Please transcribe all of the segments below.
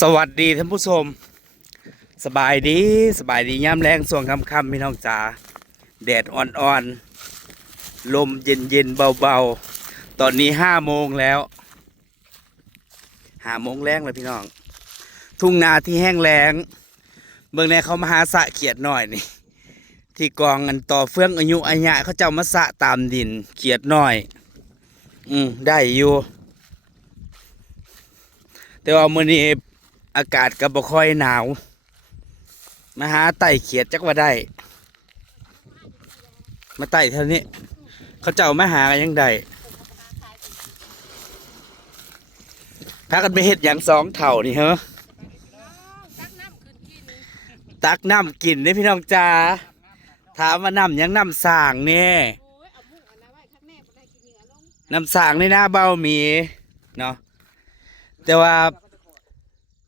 สวัสดีท่านผู้ชมสบายดีย่ำแรงส่วงค่ำๆพี่น้องจ๋าแดดอ่อนๆลมเย็นเบาๆตอนนี้5 โมงแล้ว5 โมงแรงเลยพี่น้องทุ่งนาที่แห้งแล้งเบื้องในเขามาหาสะเขียดหน่อยนี่ที่กองอันต่อเฟื่องอายุอัญญะเขาเจ้ามาสะตามดินเขียดหน่อยได้อยู่แต่ว่ามื้อนี้อากาศก็บ่ค่อยหนาวมาหาไต่เขียดจักว่าได้มาไต่เท่านี้เขาเจ้ามาหากันยังได้พากันไปเฮ็ดอย่าง2 เท่านี่เหรอตักน้ำกินได้พี่น้องจ้าถามว่าน้ำยังน้ำสางเนี่ยน้ำสางในหน้าเบ้ามีเนาะแต่ว่า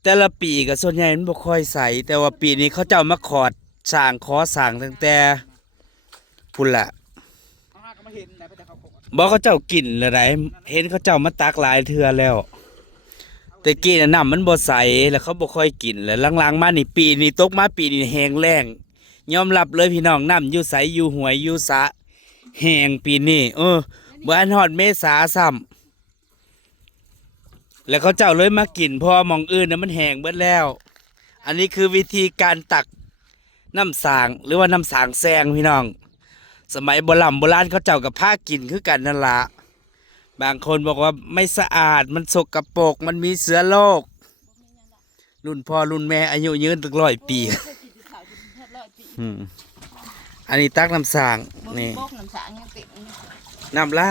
แต่ละปีก็ส่วนใหญ่มันบ่ค่อยใสแต่ว่าปีนี้เขาเจ้ามาขอดสางขอสางตั้งแต่พุ่นละบอกเขาเจ้ากินละไดเห็นเขาเจ้ามาตักหลายเทื่อแล้วแต่กี้น่ะน้ำมันบ่ใสแล้วเขาบ่ค่อยกินแล้วหลังๆมานี่ปีนี้ตกมาปีนี้แห้งแล้งยอมรับเลยพี่น้องน้ำอยู่ใสอยู่ห้วยอยู่สระแห้งปีนี้บ่อันฮอดเมษาซ้ำแล้วเขาเจ้าเลยมากินเพราะมองอื่นนะมันแห้งเบิดแล้วอันนี้คือวิธีการตักน้ำสางหรือว่าน้ำสางแซงพี่น้องสมัยโบราณเขาเจ้ากับผ้ากินคือกันนั่นละบางคนบอกว่าไม่สะอาดมันสกปรกมันมีเชื้อโรครุ่นพ่อรุ่นแม่อายุยืนถึง100 ปีอันนี้ตักน้ำสางนี่น้ำหล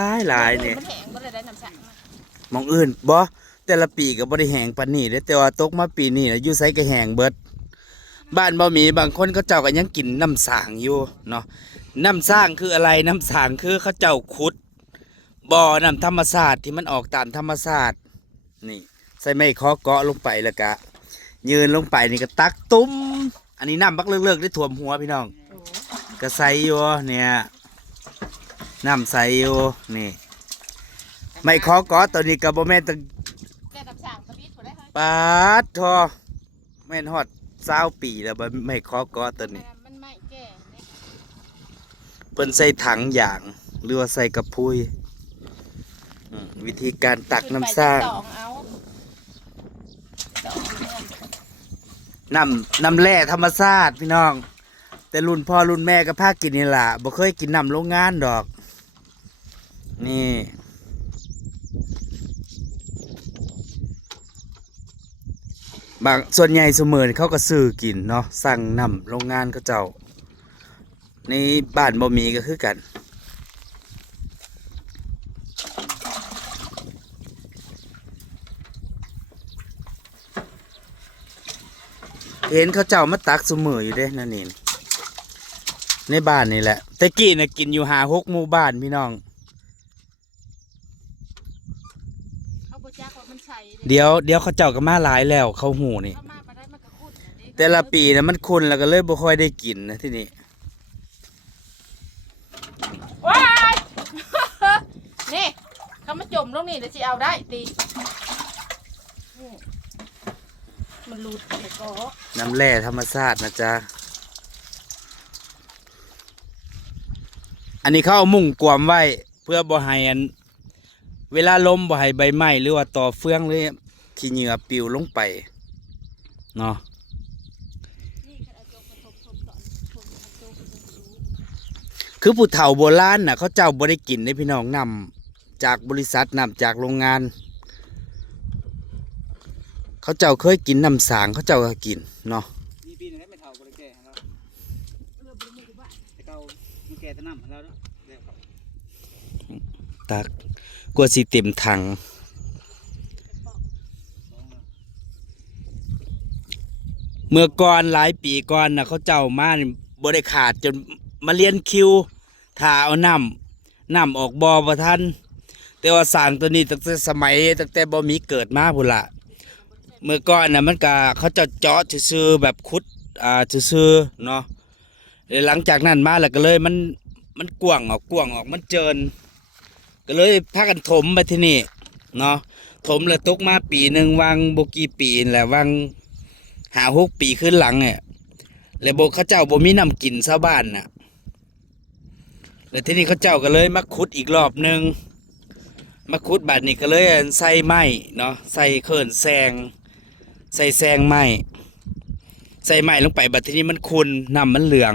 ายเนี่ยมองอื่นบ่แต่ละปีก็บ่ได้แห้งปานนี้เด้แต่ว่าตกมาปีนี้นะอยู่ไสก็แห้งเบิดบ้านบ่มีบางคนเขาเจ้าก็ยังกินน้ำสางอยู่เนาะน้ำสางคืออะไรน้ำสางคือเขาเจ้าขุดบ่อน้ำธรรมชาติที่มันออกตามธรรมชาตินี่ใส่ไม้เคาะเกาะลงไปแล้วก็ยืนลงไปนี่ก็ตักตุ้มอันนี้น้ำบักเลิกๆได้ท่วมหัวพี่น้องก็ใส่อยู่เนี่ยน้ำใส่อยู่นี่ไม้เคาะเกาะตัวนี้ก็บ่แม่นตั้งปาดทอแม่นฮอด20 ปีแล้วบ่ไม่เคาะเกาะตัวนี้เพิ่นใส่ถังอย่างหรือว่าใส่กระพุ้ยวิธีการตักน้ำสร้างน้ำแร่ธรรมชาติพี่น้องแต่รุ่นพ่อรุ่นแม่ก็พากินนี่ล่ะบ่เคยกินน้ำโรงงานดอกนี่บางส่วนใหญ่เสมอเขาก็ซื้อกินเนาะสั่งน้ำโรงงานเขาเจ้าในบ้านบ่มีก็คือกันเห็นเขาเจ้ามาตักเสมออยู่เด้นั่นนี่ในบ้านนี่แหละแต่กี้น่ะกินอยู่5-6 หมู่บ้านพี่น้องเดี๋ยวเขาเจ้าก็มาหลายแล้วเขาหูนี่แต่ละปีนะมันคุณแล้วก็เลยบ่ค่อยได้กินนะที่นี่ว้ายนี่เขามาจมลงนี่เดี๋ยวจะเอาได้ตีมันรูดไปก็น้ำแร่ธรรมชาตินะจ๊ะอันนี้เขาเอามุ้งกวมไว้เพื่อบ่ให้อันเวลาลมบ่ให้ใบไม้หรือว่าต่อเฟืองหรือขี้เหงื่อปิวลงไปเนาะคือผู้เฒ่าโบราณน่ะเขาเจ้าบ่ได้กินได้พี่น้องนำจากบริษัทนำจากโรงงานเขาเจ้าเคยกินน้ำสางเขาเจ้าก็กินเนาะมีปีนึงไม่เฒ่าบ่ได้แก่แล้วแต่เก่ามันแก่แต่น้ำแล้วเนาะตักกว่าสิเต็มถังเมื่อก่อนหลายปีก่อนน่ะเขาเจ้ามาบ่ได้ขาดจนมาเรียนคิวถ้าเอาน้ำออกบ่อบ่ทันแต่ว่าสร้างตัวนี้ตั้งแต่สมัยตั้งแต่บ่มีเกิดมาพุ่นละเมื่อก่อนน่ะมันก็เขาจะเจาะซื่อๆแบบขุดซื่อๆเนาะหลังจากนั้นมาแล้วก็เลยมันกว้างออกมันเจินก็เลยพากันถมไปที่นี่เนาะ ถมแล้วตกมาปีหนึ่งวางบกี่ปีนั่นแหละวาง5-6 ปีขึ้นหลังเนี่ยแล้วบอกเขาเจ้าบ่มีน้ำกินชาวบ้านน่ะแล้วทีนี้เขาเจ้าก็เลยมาขุดอีกรอบหนึ่งมาขุดบัดนี้ก็เลยใส่ไม้เนาะใส่เขินแซงใส่แซงไม้ใส่ไม้ลงไปบัดทีนี้มันขุ่นน้ำมันเหลือง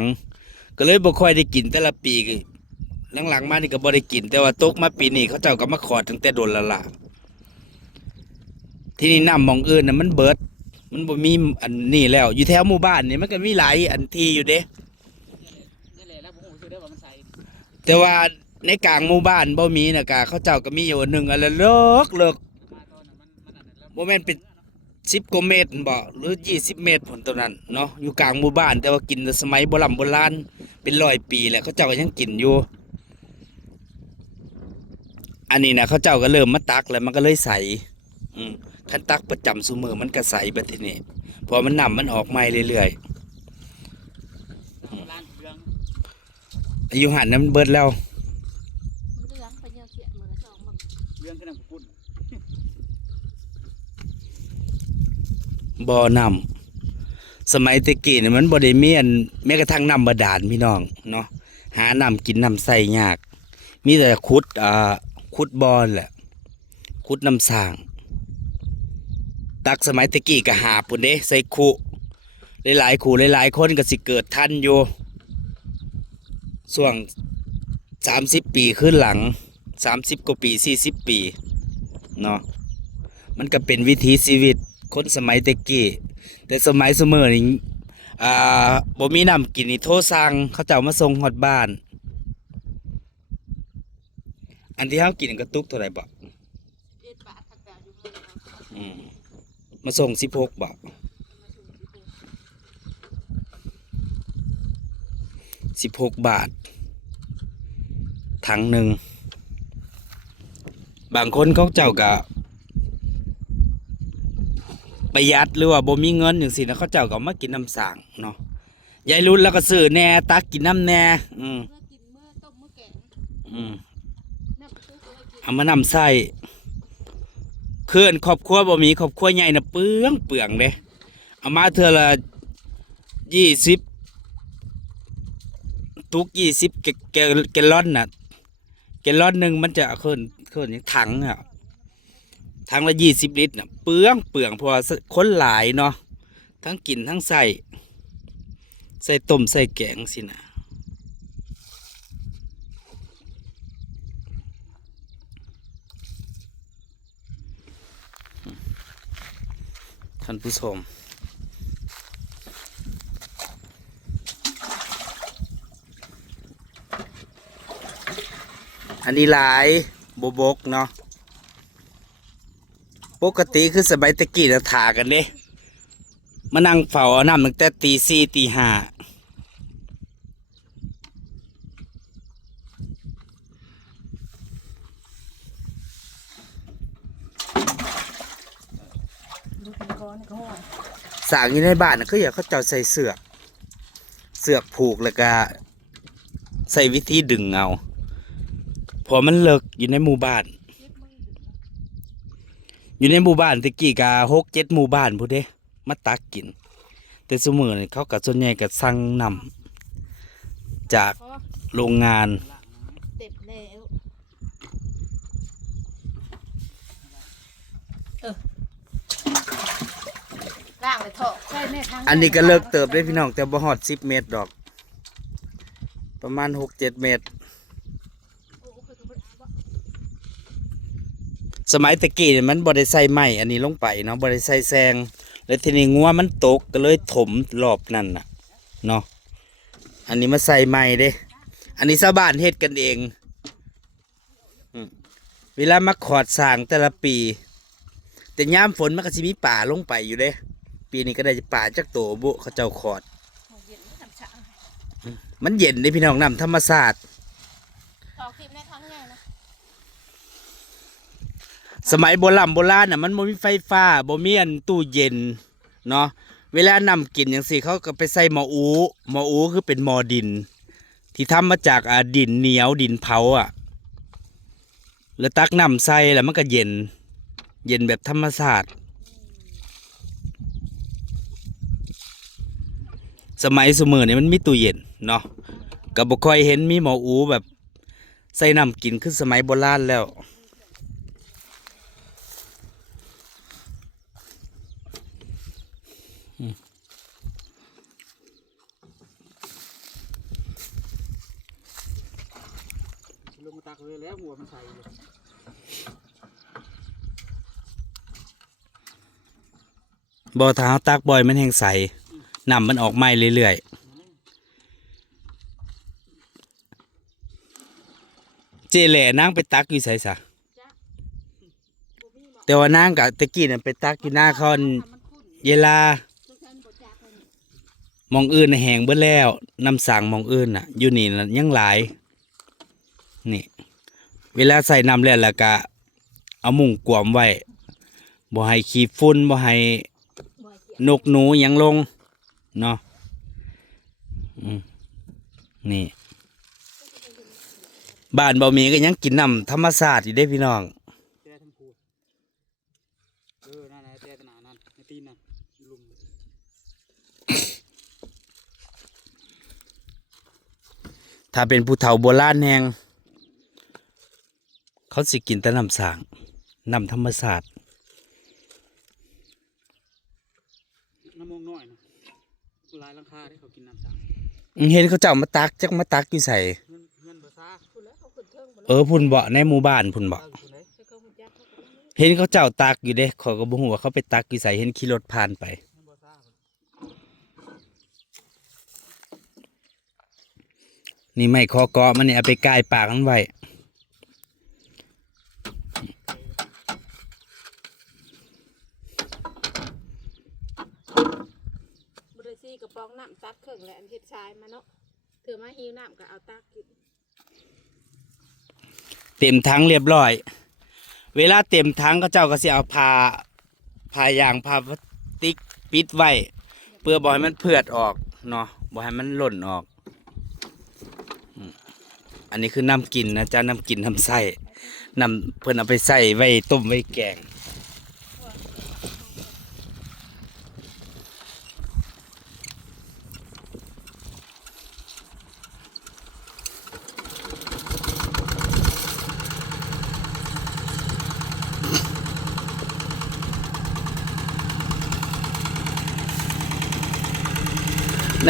ก็เลยบ่ค่อยได้กินแต่ละปีหลังๆมานี่ก็บ่ได้กินแต่ว่าตกมาปีนี้เขาเจ้าก็มาขอตั้งแต่โดนและล่ะที่นี่น้ำหมองอื่นน่ะมันเบิดมันบ่มีอันนี้แล้วอยู่แถวหมู่บ้านนี่มันก็มีหลายอันที่อยู่เด้แต่ว่าในกลางหมู่บ้านบ่มีนะกะเขาเจ้าก็มีอยู่หนึ่งอันละเลิกบ่แม่นเป็น10 กว่าเมตรบ่หรือ20 เมตรผลตัวนั้นเนาะอยู่กลางหมู่บ้านแต่ว่ากินแต่สมัยโบราณเป็น100 ปีแล้วเขาเจ้าก็ยังกินอยู่อันนี้นะเขาเจ้าก็เริ่มมาตักแล้วมันก็เลยใสคันตักประจำซุมื้อมันก็ใสบัดทีนี้พอมันน้ำมันออกใหม่เรื่อยๆอายุหันนั้นมันเบิดแล้วบ่อน้ำสมัยตะกี้เนี่ยมันบ่ได้มีอันแม้กระทั่งน้ำบาดาลพี่น้องเนาะหาน้ำกินน้ำใส่ยากมีแต่ขุดบ่อแหละขุดน้ำสร้างตักสมัยตะกี้ก็หาปุ่นเด้ใส่คุหลายๆคู่หลายๆคนก็สิเกิดทันอยู่ช่วง30 ปีขึ้นหลัง30 กว่าปี40 ปีเนาะมันก็เป็นวิถีชีวิตคนสมัยตะกี้แต่สมัยเสมอนี่บ่มีน้ำกินนี่โทรสั่งเขาเจ้ามาส่งฮอดบ้านอันที่เฮากินกระตุกเท่าไหร่บ่มาส่ง16 บาท16 บาทถังหนึ่งบางคนเขาเจ้าก็ประหยัดหรือว่าบ่มีเงินอย่างสินะเขาเจ้าก็มากินน้ำสางเนาะยายรุ่นแล้วก็ซื้อแน่ตักกินน้ำแน่เอามานำใส่เพื่อนครอบครัวบ่มีครอบครัวใหญ่น่ะเปลืองเด้เอามาเทื่อละ20 ทุก20 แกลลอนน่ะแกลลอนหนึ่งมันจะขึ้นอย่างถังอ่ะถังละ20 ลิตรน่ะเปลืองเพราะว่าคนหลายเนาะทั้งกินทั้งใส่ต้มใส่แกงสินะท่านผู้ชมอันนี้หลายบกเนาะปกติคือสมัยตะกี้เราถ่ากันเด้มานั่งเฝ้าเอาน้ำตั้งแต่ตี4 ตี 5สางอยู่ในบ้านนะคืออยากเขาเจ้าใส่เสือกผูกแล้วก็ใส่วิธีดึงเอาพอมันเลิกอยู่ในหมู่บ้านตะกี้กะ6-7 หมู่บ้านพูดเด้มาตักกินแต่สมือนี่เขากับส่วนใหญ่ก็สั่งนำจากโรงงานเต็มแล้วล่างเลยเถอะใช่แม่ทางอันนี้ก็เลิกเติบได้พี่น้องแต่บ่ฮอด10 เมตรดอกประมาณ6-7 เมตรสมัยตะกี้มันบ่ได้ใส่ไม้อันนี้ลงไปเนาะบ่ได้ใส่แซงแล้วทีนี้งัวมันตกก็เลยถมรอบนั่นน่ะเนาะอันนี้มาใส่ไม้เด้อันนี้ชาวบ้านเฮ็ดกันเองเวลามาขอดสร้างแต่ละปีแต่ยามฝนมันก็สิมีป่าลงไปอยู่เด้ปีนี้ก็ได้ป่าจักโตบุเขาเจ้าขอดมันเย็นเด้พี่น้องน้ำธรรมชาติสมัยโบราณน่ะมันบ่มีไฟฟ้าบ่มีอันตู้เย็นเนาะเวลานำกินอย่างสิเขาก็ไปใส่หม้ออูคือเป็นหม้อดินที่ทำมาจากดินเหนียวดินเผาแล้วตักน้ำใส่แล้วมันก็เย็น เย็นแบบธรรมชาติสมัยสมือนี่มันมีตู้เย็นเนาะก็บ่ค่อยเห็นมีหมออูแบบใส่น้ำกินคือสมัยโบราณแล้วลงมาตักเลยแล้วหัวมันใส่เลย บ่ถ้าเฮาตักบ่อยมันแห้งใสน้ำมันออกใหม่เรื่อยๆเจแหล่นางไปตักอยู่ไสซะแต่ว่านางกะตะกี้น่ะไปตักอยู่หน้าคอนเยลาหมองอื่นน่ะแห้งเบิดแล้วน้ำสั่งหมองอื่นน่ะอยู่นี่น่ะยังหลายนี่เวลาใส่น้ำแล้วก็เอามุ้งกวมไว้บ่ให้ขี้ฝุ่นบ่ให้นกหนูหยังลงเนาะนี่บ้านบ่มีก็ยังกินน้ำธรรมชาติอยู่เด้พี่น้องแต่ทำพูนั่นแหละแต่ขนาดนั้นในตีนน่ะลุม ถ้าเป็นผู้เฒ่าโบราณแหงเขาสิกินแต่น้ำสางน้ำธรรมชาติน้ำมองน้อยนะลายลังคาที่เขากินน้ำสั่งเห็นเขาเจ้ามาตักจักมาตักอยู่ใส่เงินภาษา พุ่นเบาะในหมู่บ้านพุ่นเบาะเห็นเขาเจ้าตักอยู่เด้ขอยก็บ่ฮู้ว่าเขาไปตักอยู่ใส่เห็นขี่รถผ่านไปนี่ไม่คอเกาะมันนี่เอาไปก่ายปากมันไว้บริซีกระป๋องน้ำตักเครื่องและอันเฮ็ดชายมาเนาะเถื่อมาหิวน้ำก็เอาตักกินเต็มถังเรียบร้อย เวลาเต็มถังเขาเจ้าก็สิเอาผ้ายางผ้าพลาสติกปิดไว้เพื่อบ่ให้มันเผือดออกเนาะบ่ให้มันหล่นออกอันนี้คือน้ำกินนะจ๊ะน้ำกินน้ำใส่น้ำเพิ่นเอาไปใส่ไว้ต้มไว้แกง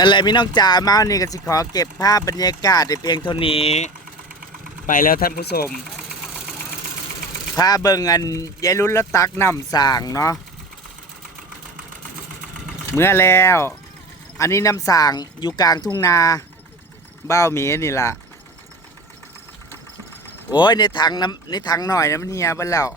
นั่นแหละพี่น้องจ๋ามาวันนี้ก็สิขอเก็บภาพบรรยากาศในเพียงเท่านี้ไปแล้วท่านผู้ชมพาเบิ่งอันยายรุ่นแล้วตักน้ำสางเนาะเมื่อแล้วอันนี้น้ำสางอยู่กลางทุ่งนาบ้าวหมีนี่ล่ะโอ้ยในถังหน่อยนะมันเฮียไปแล้ว